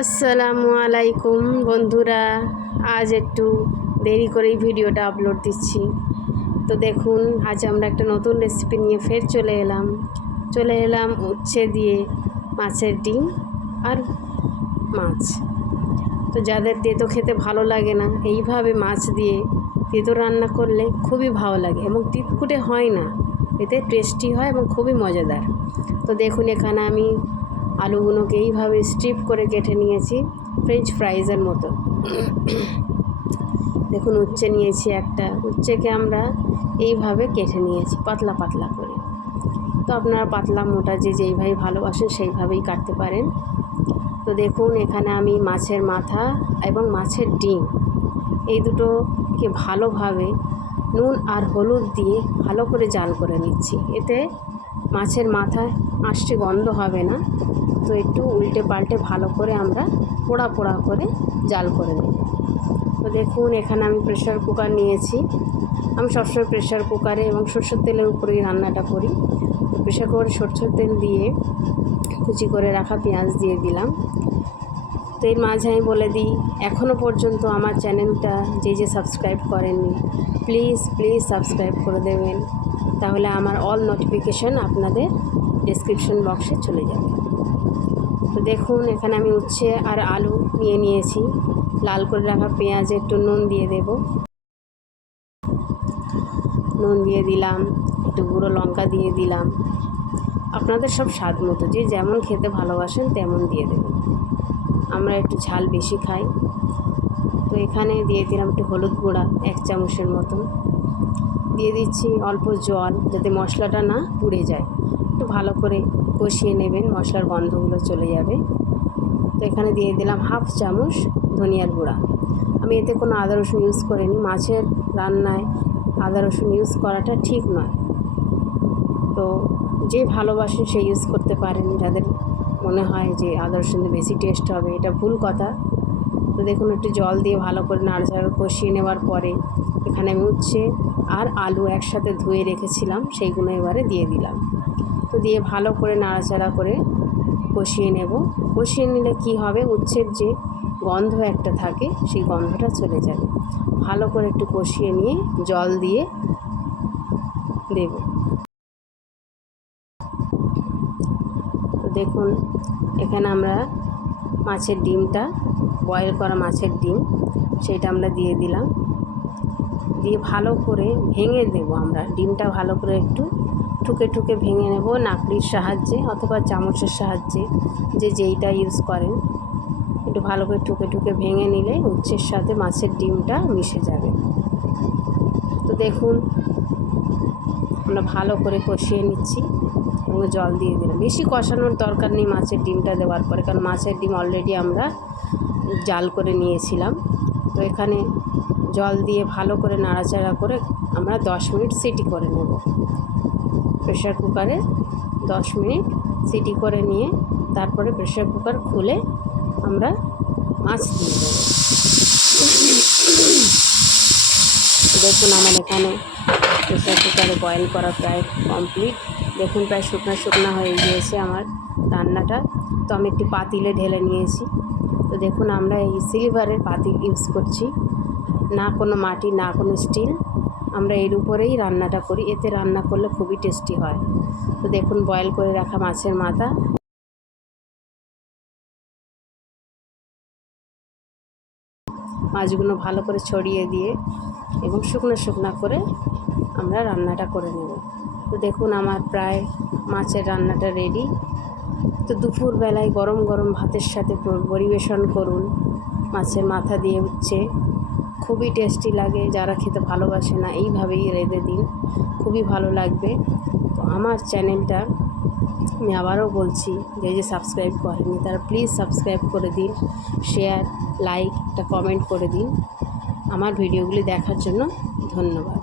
আসসালামু আলাইকুম বন্ধুরা। আজ একটু দেরি করেই ভিডিওটা আপলোড দিচ্ছি। তো দেখুন, আজ আমরা একটা নতুন রেসিপি নিয়ে ফের চলে এলাম। চলে এলাম উচ্ছে দিয়ে মাছের ডিম আর মাছ। তো যাদের তেতো খেতে ভালো লাগে না, এইভাবে মাছ দিয়ে তেতো রান্না করলে খুবই ভালো লাগে এবং তিতকুটে হয় না। এতে টেস্টি হয় এবং খুবই মজাদার। তো দেখুন, এখানে আমি আলুগুলোকে এইভাবে স্ট্রিপ করে কেটে নিয়েছি ফ্রেঞ্চ ফ্রাইজের মতো। দেখুন, উচ্ছে নিয়েছি একটা। উচ্ছেকে আমরা এইভাবে কেটে নিয়েছি, পাতলা পাতলা করে। তো আপনারা পাতলা, মোটা যে যেইভাবে ভালোবাসেন সেইভাবেই কাটতে পারেন। তো দেখুন, এখানে আমি মাছের মাথা এবং মাছের ডিম, এই দুটোকে ভালোভাবে নুন আর হলুদ দিয়ে ভালো করে জাল করে নিচ্ছি। এতে মাছের মাথায় আঁশটি গন্ধ হবে না। তো একটু উল্টে পাল্টে ভালো করে আমরা পোড়া পোড়া করে জাল করে নেব। তো দেখুন, এখানে আমি প্রেশার কুকার নিয়েছি। আমি সবসময় প্রেশার কুকারে এবং সরষের তেলের উপরেই রান্নাটা করি। প্রেশার কুকারে সরষের তেল দিয়ে কুচি করে রাখা পেঁয়াজ দিয়ে দিলাম। তো এর মাঝে আমি বলে দিই এখনও পর্যন্ত আমার চ্যানেলটা যে যে সাবস্ক্রাইব করেননি প্লিজ প্লিজ সাবস্ক্রাইব করে দেবেন। তাহলে আমার অল নোটিফিকেশান আপনাদের ডিসক্রিপশন বক্সে চলে যাবে। তো দেখুন, এখানে আমি উচ্ছে আর আলু নিয়ে নিয়েছি। লাল করে রাখা পেঁয়াজে, একটু নুন দিয়ে দেব। নুন দিয়ে দিলাম, একটু গুঁড়ো লঙ্কা দিয়ে দিলাম। আপনাদের সব স্বাদ মতো, যে যেমন খেতে ভালোবাসেন তেমন দিয়ে দেবেন। আমরা একটু ঝাল বেশি খাই। তো এখানে দিয়ে দিলাম একটু হলুদ গুঁড়া, এক চামচের মতন। দিয়ে দিচ্ছি অল্প জল যাতে মশলাটা না পুড়ে যায়। একটু ভালো করে কষিয়ে নেবেন, মশলার গন্ধগুলো চলে যাবে। তো এখানে দিয়ে দিলাম হাফ চামচ ধনিয়ার গুঁড়া। আমি এতে কোনো আদা রসুন ইউজ করিনি, মাছের রান্নায় আদা রসুন ইউজ করাটা ঠিক নয়। তো যে ভালোবাসেন সে ইউজ করতে পারেন, যাদের মনে হয় যে আদা রসুন বেশি টেস্ট হবে, এটা ভুল কথা। তো দেখুন একটু জল দিয়ে ভালো করে নাড়াচাড়া কষিয়ে নেওয়ার পরে এখানে আমি উচ্ছে আর আলু একসাথে ধুয়ে রেখেছিলাম, সেইগুলো এবারে দিয়ে দিলাম। তো দিয়ে ভালো করে নাড়াচাড়া করে কষিয়ে নেব। কষিয়ে নিলে কি হবে? উচ্ছের যে গন্ধ একটা থাকে, সেই গন্ধটা চলে যাবে। ভালো করে একটু কষিয়ে নিয়ে জল দিয়ে দেব। তো দেখুন, এখানে আমরা মাছের ডিমটা বয়েল করা মাছের ডিম, সেটা আমরা দিয়ে দিলাম। দিয়ে ভালো করে ভেঙে দেব আমরা, ডিমটা ভালো করে একটু ঠুকে ঠুকে ভেঙে নেব নাকড়ির সাহায্যে অথবা চামচের সাহায্যে, যে যেইটা ইউজ করেন। একটু ভালো করে ঠুকে ঠুকে ভেঙে নিলে উচ্ছের সাথে মাছের ডিমটা মিশে যাবে। তো দেখুন, আমরা ভালো করে কষিয়ে নিচ্ছি। জল দিয়ে দিলাম। বেশি কষানোর দরকার নেই মাছের ডিমটা দেওয়ার পরে, কারণ মাছের ডিম অলরেডি আমরা জাল করে নিয়েছিলাম। তো এখানে জল দিয়ে ভালো করে নাড়াচাড়া করে আমরা দশ মিনিট সিটি করে নেব। প্রেশার কুকারে দশ মিনিট সিটি করে নিয়ে তারপরে প্রেশার কুকার খুলে আমরা মাছ দিয়ে দেবো। দেখুন আমার এখানে প্রেশার কুকারে বয়েল করা প্রায় কমপ্লিট দেখুন, প্রায় শুকনো শুকনো হয়ে গিয়েছে আমার রান্নাটা। তো আমি একটি পাতিলে ঢেলে নিয়েছি। তো দেখুন, আমরা এই সিলভারের পাতিল ইউজ করছি। না কোনো মাটি, না কোনো স্টিল আমরা এর উপরেই রান্নাটা করি। এতে রান্না করলে খুবই টেস্টি হয়। তো দেখুন বয়েল করে রাখা মাছের মাথা। মাছগুলো ভালো করে ছড়িয়ে দিয়ে এবং শুকনো শুকনো করে আমরা রান্নাটা করে নেব। তো দেখুন আমার প্রায় মাছের রান্নাটা রেডি তো দুপুরবেলায় গরম গরম ভাতের সাথে পরিবেশন করুন। মাছের মাথা দিয়ে উঠছে খুবই টেস্টি লাগে, যারা খেতে ভালোবাসে না, এইভাবেই রেঁধে দিন। খুবই ভালো লাগবে। তো আমার চ্যানেলটা আমি আবারও বলছি, যে যে সাবস্ক্রাইব করেনি তারা প্লিজ সাবস্ক্রাইব করে দিন শেয়ার লাইক একটা কমেন্ট করে দিন। আমার ভিডিওগুলি দেখার জন্য ধন্যবাদ।